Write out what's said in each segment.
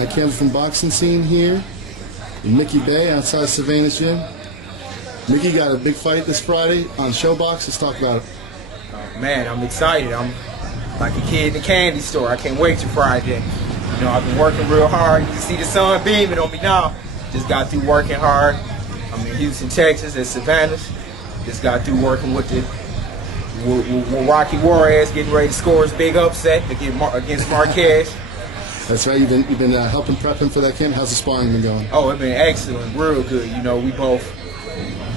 Mike Campbell from Boxing Scene here. Mickey Bey outside Savannah's gym. Mickey got a big fight this Friday on Showbox. Let's talk about it. Oh, man, I'm excited. I'm like a kid in the candy store. I can't wait till Friday. You know, I've been working real hard. You can see the sun beaming on me now. Just got through working hard. I'm in Houston, Texas at Savannah's. Just got through working with Rocky Juarez, getting ready to score his big upset against Marquez. That's right. You've been helping prep him for that camp. How's the sparring been going? Oh, it's been excellent, real good. You know, we both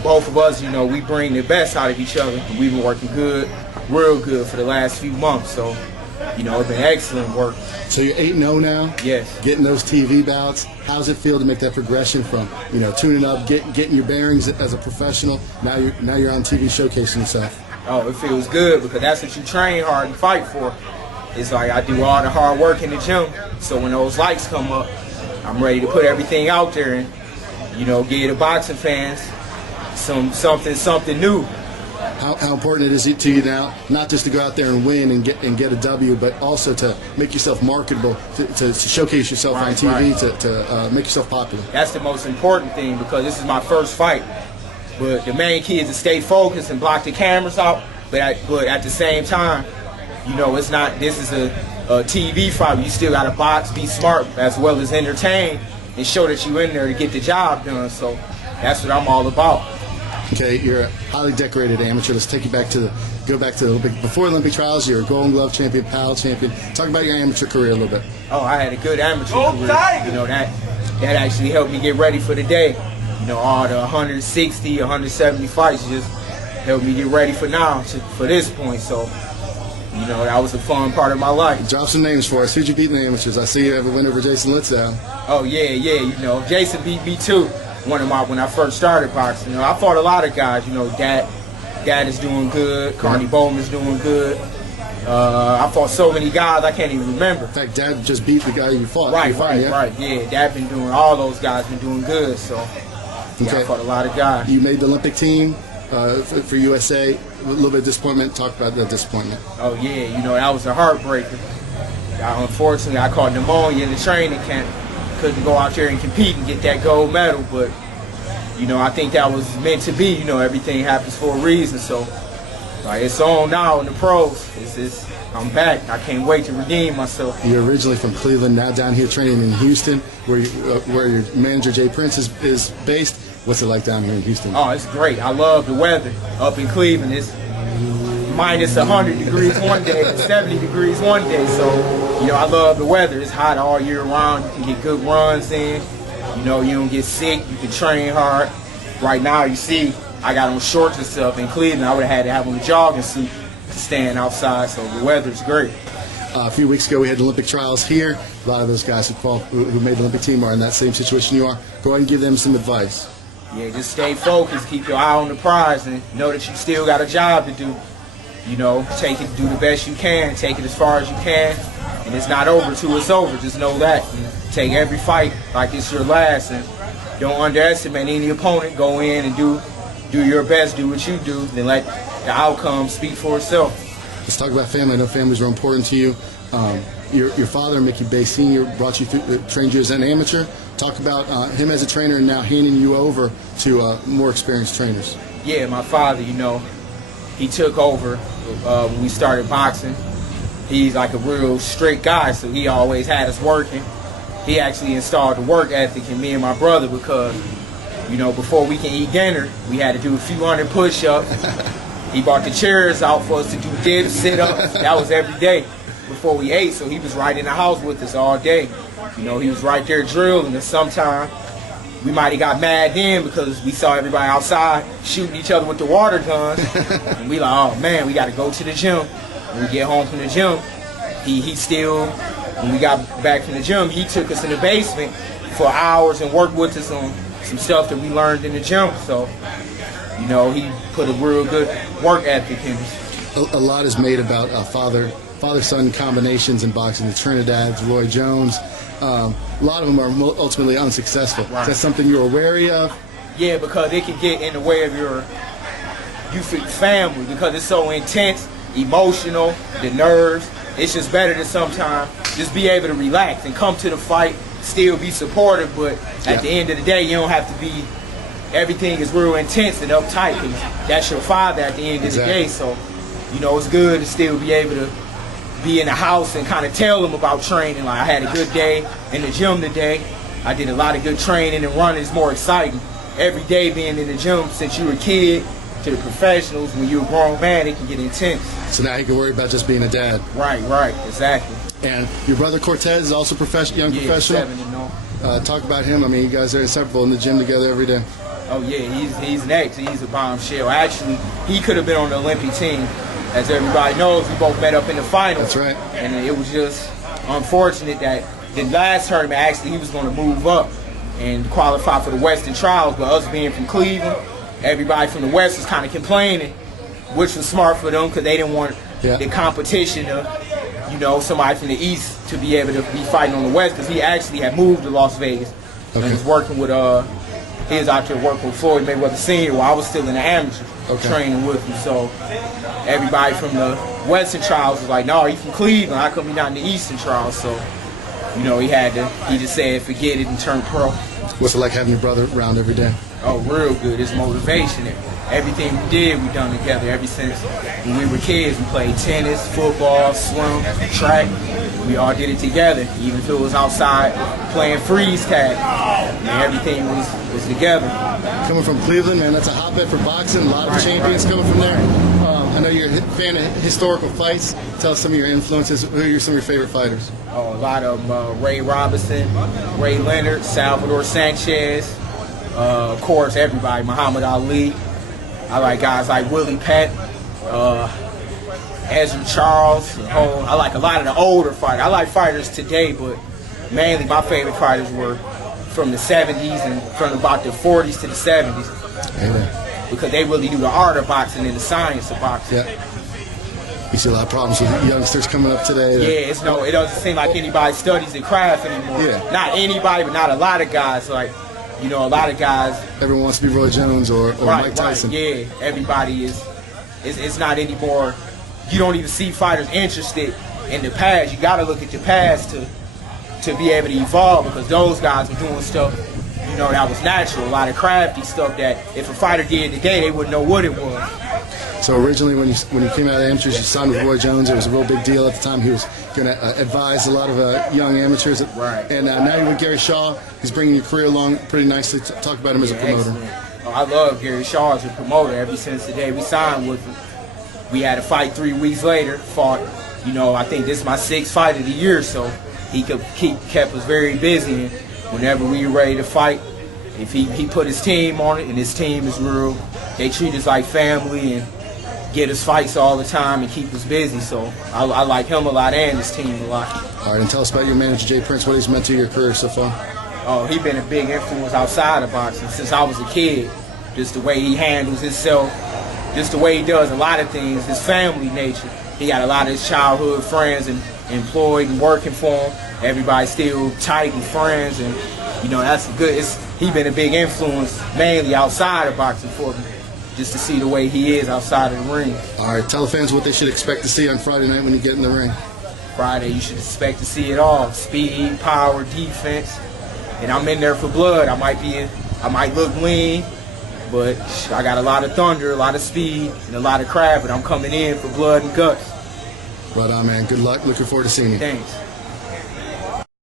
of us, you know, we bring the best out of each other. We've been working good, real good for the last few months. So, you know, it's been excellent work. So you're 8-0 now. Yes. Getting those TV bouts. How's it feel to make that progression from, you know, tuning up, getting your bearings as a professional? Now you're on TV showcasing yourself. Oh, it feels good because that's what you train hard and fight for. It's like I do all the hard work in the gym, so when those lights come up, I'm ready to put everything out there and, you know, give the boxing fans something new. How important it is to you now, not just to go out there and win and get a W, but also to make yourself marketable, to showcase yourself on TV, to make yourself popular. That's the most important thing because this is my first fight. But the main key is to stay focused and block the cameras out. But at the same time, you know, it's not. This is a TV fight. You still got to box, be smart, as well as entertain, and show that you're in there to get the job done. So that's what I'm all about. Okay, you're a highly decorated amateur. Let's take you back to the Olympic. Before Olympic trials, you're a Golden Glove champion, PAL champion. Talk about your amateur career a little bit. Oh, I had a good amateur career. You know, that actually helped me get ready for the day. You know, all the 160, 170 fights just helped me get ready for for this point. So, you know, that was a fun part of my life. Drop some names for us. Who'd you beat in the amateurs? I see you have a win over Jason Litzow. Oh, yeah. You know, Jason beat me too. When I first started boxing. You know, I fought a lot of guys. You know, Dad is doing good. Carney Bowman's doing good. I fought so many guys I can't even remember. In fact, Dad just beat the guy you fought. Right. Yeah, Dad been doing, all those guys been doing good. So, yeah, okay. I fought a lot of guys. You made the Olympic team for USA. A little bit of disappointment. Talk about that disappointment. Oh, yeah. You know, that was a heartbreaker. Unfortunately, I caught pneumonia in the training camp. Couldn't go out there and compete and get that gold medal, but you know, I think that was meant to be. You know, everything happens for a reason. So, like, it's on now in the pros. I'm back. I can't wait to redeem myself. You're originally from Cleveland, now down here training in Houston, where your manager Jay Prince is based. What's it like down here in Houston? Oh, it's great. I love the weather up in Cleveland. It's minus 100 degrees one day, 70 degrees one day. So, you know, I love the weather. It's hot all year round. You can get good runs in. You know, you don't get sick. You can train hard. Right now, you see, I got on shorts and stuff. In Cleveland, I would have had to have on a jogging suit to stand outside. So the weather's great. A few weeks ago, we had Olympic trials here. A lot of those guys who made the Olympic team are in that same situation you are. Go ahead and give them some advice. Yeah, just stay focused. Keep your eye on the prize and know that you still got a job to do. You know, take it, do the best you can, take it as far as you can, and it's not over till it's over. Just know that. And take every fight like it's your last, and don't underestimate any opponent. Go in and do your best, do what you do, then let the outcome speak for itself. Let's talk about family. I know families are important to you. Your father, Mickey Bey Sr., brought you through, trained you as an amateur. Talk about him as a trainer and now handing you over to more experienced trainers. Yeah, my father, you know, he took over when we started boxing. He's like a real strict guy, so he always had us working. He actually installed the work ethic in me and my brother because, you know, before we can eat dinner, we had to do a few hundred push-ups. He brought the chairs out for us to do dips, sit-ups. That was every day before we ate, so he was right in the house with us all day. You know, he was right there drilling, and sometimes we might have got mad then because we saw everybody outside shooting each other with the water guns. And we like, oh man, we got to go to the gym. When we get home from the gym, he still, when we got back from the gym, he took us in the basement for hours and worked with us on some stuff that we learned in the gym. So, you know, he put a real good work ethic in us. A lot is made about father-son combinations in boxing. The Trinidads, Roy Jones. A lot of them are ultimately unsuccessful. Right. Is that something you're wary of? Yeah, because it can get in the way of your family because it's so intense, emotional, the nerves. It's just better to sometimes just be able to relax and come to the fight still be supportive, but at the end of the day, you don't have to be. Everything is real intense and uptight, because that's your father at the end of the day. So, you know, it's good to still be able to be in the house and kind of tell them about training. Like, I had a good day in the gym today. I did a lot of good training, and running is more exciting. Every day being in the gym since you were a kid to the professionals, when you're a grown man, it can get intense. So now he can worry about just being a dad. Right, exactly. And your brother Cortez is also young professional. 7-0. Talk about him. I mean, you guys are inseparable in the gym together every day. Oh yeah, he's next. He's a bombshell. Actually, he could have been on the Olympic team. As everybody knows, we both met up in the finals. That's right. And it was just unfortunate that the last tournament, actually, he was going to move up and qualify for the Western Trials. But us being from Cleveland, everybody from the West was kind of complaining, which was smart for them, because they didn't want the competition of, you know, somebody from the East to be able to be fighting on the West, because he actually had moved to Las Vegas and was working with he was out there working with Floyd Mayweather Sr. while I was still in the amateur training with him. So everybody from the Western Trials was like, no, he's from Cleveland, how come he's not in the Eastern Trials? So, you know, he just said forget it and turn pro. What's it like having your brother around every day? Oh, real good. It's motivation. Everything we did, we done together. Ever since when we were kids, we played tennis, football, swim, track. We all did it together. Even if it was outside playing freeze tag, everything was together. Coming from Cleveland, man, that's a hotbed for boxing. A lot of champions coming from there. I know you're a fan of historical fights. Tell us some of your influences. Who are some of your favorite fighters? Oh, a lot of them. Ray Robinson, Ray Leonard, Salvador Sanchez. Of course, everybody. Muhammad Ali. I like guys like Willie Pett, Ezra Charles. I like a lot of the older fighters. I like fighters today, but mainly my favorite fighters were from the 70s and from about the 40s to the 70s. Amen. Because they really knew the art of boxing and the science of boxing. Yeah. You see a lot of problems with youngsters coming up today. Yeah, it doesn't seem like anybody studies the craft anymore. Yeah. Not anybody, but not a lot of guys. Like, you know, a lot of guys. Everyone wants to be Roy Jones or Mike Tyson. Yeah, everybody is. It's not anymore. You don't even see fighters interested in the past. You got to look at your past to be able to evolve, because those guys were doing stuff, you know, that was natural. A lot of crafty stuff that if a fighter did today, they wouldn't know what it was. So originally, when you came out of amateurs, you signed with Roy Jones. It was a real big deal at the time. He was going to advise a lot of young amateurs. Right. And now you're with Gary Shaw. He's bringing your career along pretty nicely. Talk about him as a promoter. Excellent. Oh, I love Gary Shaw as a promoter. Ever since the day we signed with him, we had a fight 3 weeks later. Fought, you know, I think this is my 6th fight of the year. So he kept us very busy. And whenever we were ready to fight, if he put his team on it, and his team is real, they treat us like family and get us fights all the time and keep us busy. So I like him a lot and his team a lot. All right, and tell us about your manager, Jay Prince, what he's meant to your career so far. Oh, he's been a big influence outside of boxing since I was a kid. Just the way he handles himself, just the way he does a lot of things, his family nature. He got a lot of his childhood friends and employed and working for him. Everybody's still tight and friends, and you know, that's good. He's been a big influence mainly outside of boxing for me, just to see the way he is outside of the ring. All right, tell the fans what they should expect to see on Friday night when you get in the ring. Friday, you should expect to see it all: speed, power, defense, and I'm in there for blood. I might look lean, but I got a lot of thunder, a lot of speed, and a lot of craft, but I'm coming in for blood and guts. Right on, man. Good luck. Looking forward to seeing you. Thanks.